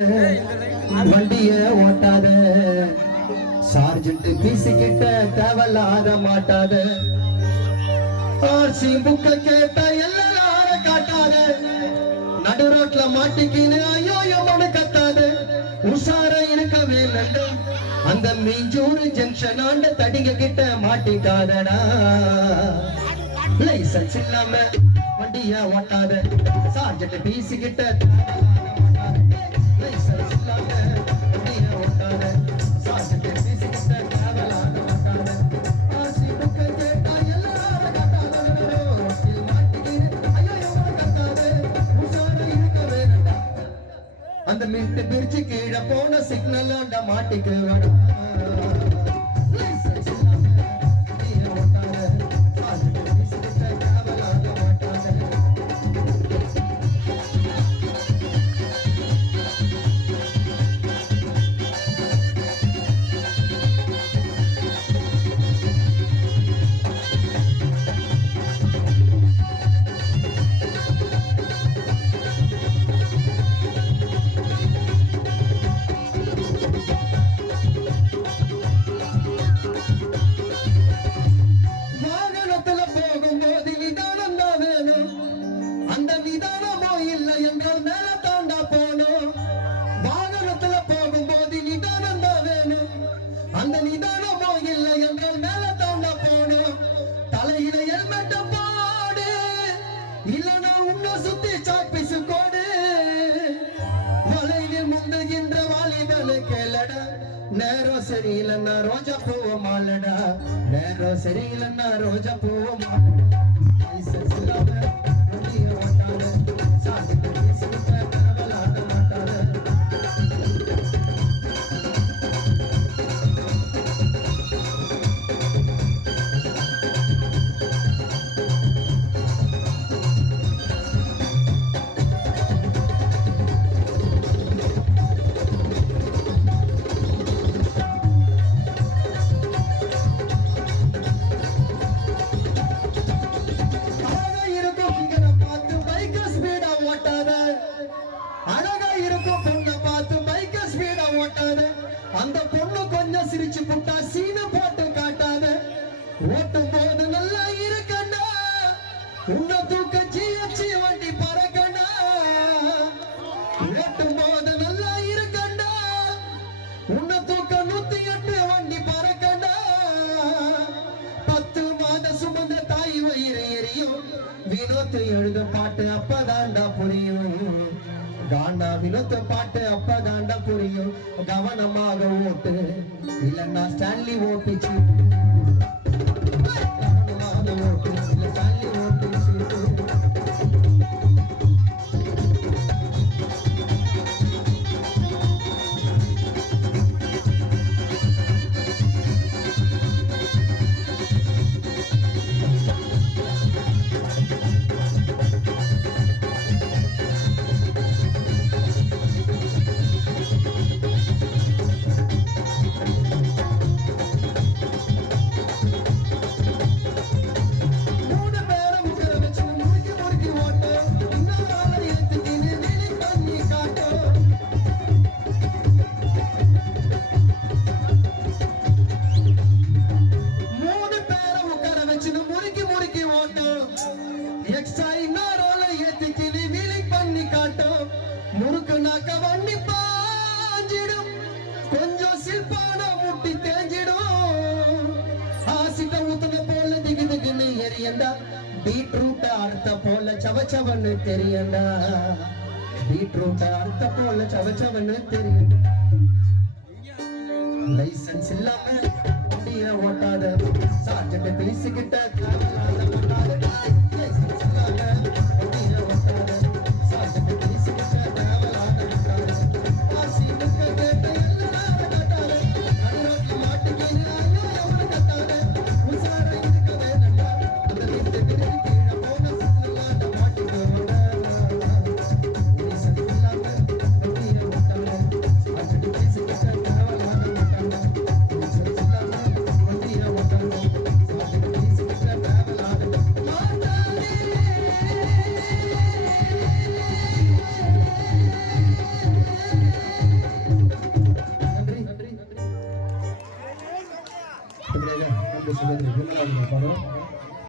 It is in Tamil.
வண்டிய ஓட்டாத சார்ஜென்ட் பீசிக்கிட்ட தேவலாத மாட்டாத ஆர்சி புக்க கேட்ட எல்லார காட்டாத நடு ரோட்ல மாட்டிக்கின்னு ஐயோ மனு கத்தாத உஷார இருக்கவே நல்ல அந்த மீஞ்சூர் ஜங்ஷன் ஆண்ட தடிங்க கிட்ட மாட்டிக்காதடா லைசன்ஸ் இல்லாம வண்டிய ஓட்டாத சார்ஜென்ட் பீசிக்கிட்ட லைசன்ஸ் இல்லாம வண்டிய ஓட்டாத சார்ஜென்ட் பீசிக்கிட்ட தேவலாத மாட்டாத ஆர்சி புக்க கேட்ட எல்லார காட்டாத ரோட்டில் மாட்டிக்கின்னு ஐயோ மனு கத்தாத உஷார இருக்கவே நல்ல அந்த மின்ட் பிரிச்சு கீழே போன சிக்னல் ஆண்ட மாட்டிக்கு வேடா லைசன்ஸ் இல்லாம வண்டிய ஓட்டாத சார்ஜென்ட் பீசிக்கிட்ட தேவலாத மாட்டாத வாகனத்துல போகும்போது நிதானம் தான் வேணும் அந்த நிதானமோ இல்லை என்றால் மேல தாண்டா போனோம் வாகனத்துல போகும்போது நிதானம் தான் வேணும் அந்த நிதானமோ இல்லை என்றால் மேல தாண்டா போனோம் தலையில ஹெல்மெட்ட போடு இல்லனா உன்னை சுத்தி சாப்பிசு கோடு வலையில் முந்துகின்ற வாலிபனு கேளடா நேரம் சரியில்லைன்னா ரோஜா பூவ மாலடா நேரம் சரியில்லைன்னா ரோஜா பூவ மாலடா லைசன்ஸ் இல்லாம வண்டிய ஓட்டாத சார்ஜென்ட் பீசிக்கிட்ட தேவலாத மாட்டாத அழகா இருக்கும் ஃபிகரை பார்த்து பைக்க ஸ்பீடா ஓட்டாத அழகா இருக்கும் பொண்ணை பார்த்து பைக்க ஸ்பீடா ஓட்டாத அந்த பொண்ணு கொஞ்சம் சிரிச்சு புட்டா சீனை போட்டு காட்டாத ஓட்டும் போது நல்லா இருக்கண்டா உன்னை தூக்க ஜிஎச்சி வண்டி பறக்கண்டா ஓட்டும் போது நல்லா இருக்கண்டா உன்னை தூக்க 108 வண்டி பறக்கண்டா 10 மாத சுமந்த தாய் வயிறு எரியும் வினோத்து எழுத பாட்டு அப்பதாண்டா புரியும் காண்டா வினோத்து பாட்டு அப்பதாண்டா புரியும் கவனமாக ஓட்டு இல்லன்னா ஸ்டான்லி ஓட்டிச்சு கவனமாக ஓட்டு இல்ல ஸ்டான்லி ஓட்டிச்சு மூணு பேரை உட்கார வச்சு முறுக்கி முறுக்கி ஓட்டும் இன்னொரு ஆளை ஏத்துக்கின்னு வேலை பண்ணி காட்டும் மூணு பேரை உட்கார வச்சுன்னு முறுக்கி முறுக்கி ஓட்டும் எக்ஸ்ட்ரா இன்னொரு ஆளை ஏத்துக்கின்னு வேலை பண்ணி காட்டும் முறுக்கு நாக்க வண்டி பாஞ்சிடும் கொஞ்சம் சில்பான முட்டி தேஞ்சிடும் ஆசிட்ட ஊத்துன போல திகு திகுன்னு எரியண்டா பீட்ரூட்ட அறுத்த போல சவச்சவன்னு தெரியண்டா பீட்ரூட்ட அறுத்த போல சவச்சவன்னு தெரியும் லைசன்ஸ் இல்லாம வண்டிய ஓட்டாத சார்ஜென்ட் பீசிக்கிட்ட தேவலாத மாட்டாத லைசன்ஸ் இல்லாம வண்டிய ஓட்டாத சார்ஜென்ட் பீசிக்கிட்ட தேவலாத மாட்டாத ஆர்சி புக்க கேட்ட எல்லார காட்டாத நடு ரோட்ல மாட்டிக்கின்னு ஐயோ எவனு கத்தாத உஷார இருக்கவே நல்ல அந்த வீட்டு பிரிச்சு கீழே போன சிக்னல்லாண்ட மாட்டிக்கோட லைசன்ஸ் இல்லாம வண்டிய ஓட்டாத சார்ஜென்ட் பீசிக்கிட்ட தேவலாத மாட்டாத லைசன்ஸ் இல்லாம வண்டிய ஓட்டாத சார்ஜென்ட் பீசிக்கிட்ட அடுத்தபடியாக அன்பு சகோதரி விமலா அவர்களை பார்க்கிறோம்.